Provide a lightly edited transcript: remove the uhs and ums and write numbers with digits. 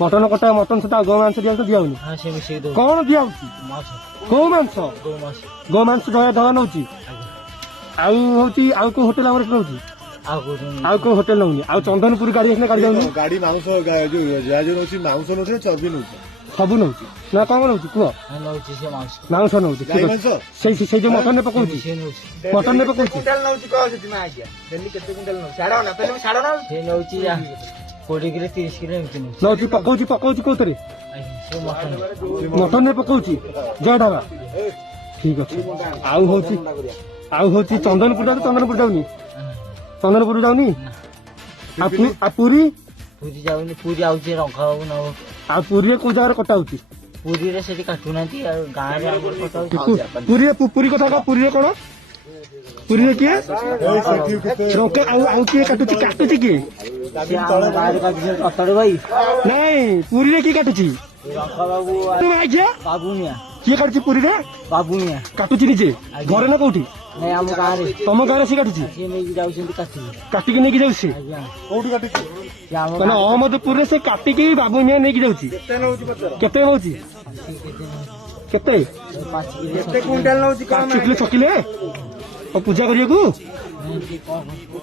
mutton कटा mutton सहित गौ मांस दिया दिया हाँ से मिसेई दो कौन दिया गौ मांस गोमास गौ मांस धवा नौ आउ को होटेल आम नौ आउ को होटेल नौ आउ चंदनपुर गाड़ी आसने गाड़ी जाऊँ गाड़ी मांस जो नौची मांस नौचे चर्बी नौचे सब नौ ना कौन नौ कह नौची से मांस मांस नौ गाई मांस से जो मटन ने पकाऊ मिसेई नौची मटन ने पकाऊ से नौची 20 किलो 30 किलो एमती नौची नौ पकाऊ पकाऊ कौन से मटन मटन ने पकाऊ जय ढाबा ठीक अच्छे आउ चंदनपुर जाऊनी चंदनपुर जाऊनी पूरी पूरी जाऊनी पूरी आउची रंगा बाबू नौ आ पूरी को जगह कटा पूरी रे सेठी काटुना गाँव रे कटाऊ पूरी कथा पूरी कौन पूरी किए रंका किए काटुची किए कटरे भाई नहीं पूरी किए काटुची रंगा बाबू तुम आज्ञा बाबू मिया किए काटुची पूरी बाबू मिया काटुची निजे घरे ना कौटी नहीं आम गाँव रे तुम गाँव से काटुची सी नहीं जाउछंती काटी काटिकी नहीं जाऊँ आज्ञा कोठी काटी से आम ମାନେ ଅହମ୍ମଦପୁରରେ ସେ କାଟିକି ବାବୁ ମିଆ ନେଇକି ଯାଉଛି କେତେ ନଉଛି କେତେ 5 किलो ପାଞ୍ଚ କିଲୋ 6 କିଲୋ ପୂଜା କରିବାକୁ नहीं कौन